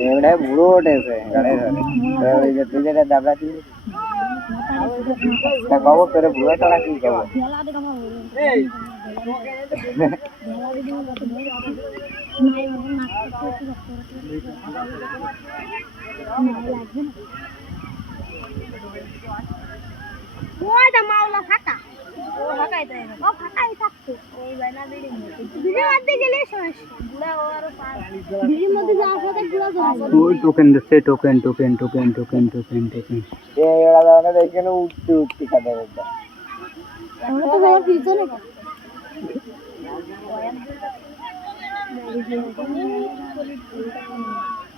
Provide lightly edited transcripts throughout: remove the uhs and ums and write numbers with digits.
एवढा बुडो उठेছে গাড়ির ধরে ওই যে তুই যেটা দাবলা দিলি তা কব তোরে বুড়ো টাকা কি কব এই ওইটা মাওলা ফাঁকা ও ফাঁকাই তাই ও ফাঁকাই থাকতো ওই বাইনা বিড়ি বিড়ি মধ্যে গেলে শেষ গুলা ওর পাস বিড়ির মধ্যে যাওয়ার সাথে গুলা যায় ওই টোকেন দিচ্ছে টোকেন এই এরা দাঁড়ানো দেখেন উঠতে কাটা এটা আমরা তো যাওয়ার পিছনে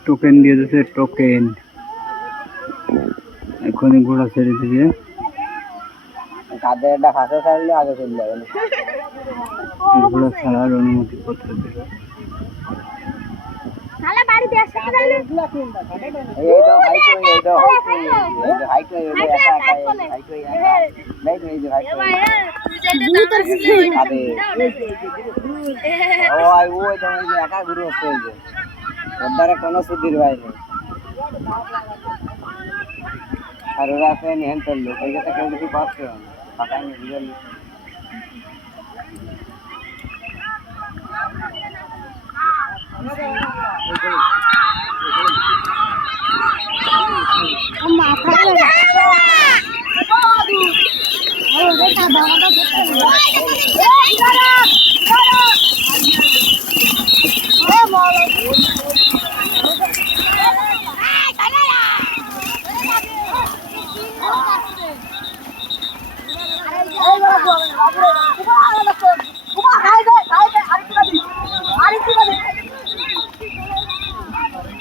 টোকেন দিয়ে দিচ্ছে টোকেন এখনই ঘোড়া ছেড়ে দিবে কাদের একটা ফাঁসে ছাড়লে আগে চলে যাবে ঘোড়া ছাড়ার অনুমতি পত্র দিবে তাহলে বাড়িতে আসতে তাহলে এই তো হাইট এই নাই তো এই যে হাইট ও আই ওই তো এই একা ঘুরে আসছে এই যে ওদারে কোনো সুদির ভাই নেই আর ওরা আছে নেন চললো এই যে কেউ কিছু পাচ্ছে না ফাটাই নি বুঝলি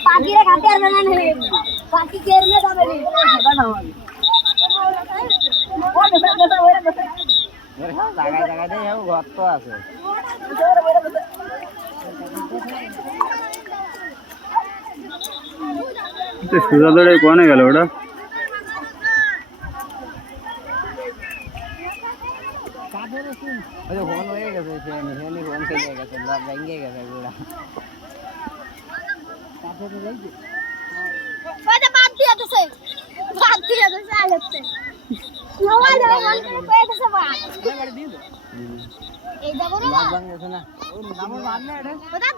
পাখিরে খাতে আর না নেই পাখি কেরনে যাবে নি জায়গায় যাও গর্ত আছে সোজা ধরে কোনে গেল ওটা ওই ফোন হয়ে গেছে হেনি ফোন থেকে গেছে লক ভেঙে গেছে পুরো ওইটা বাদ দিয়ে দিছে আলেতে নওয়া যাও মন করে কয়ে দিছে বাদ এই যাবো না লক ভাঙ গেছে না ও নাম বাদ না এটা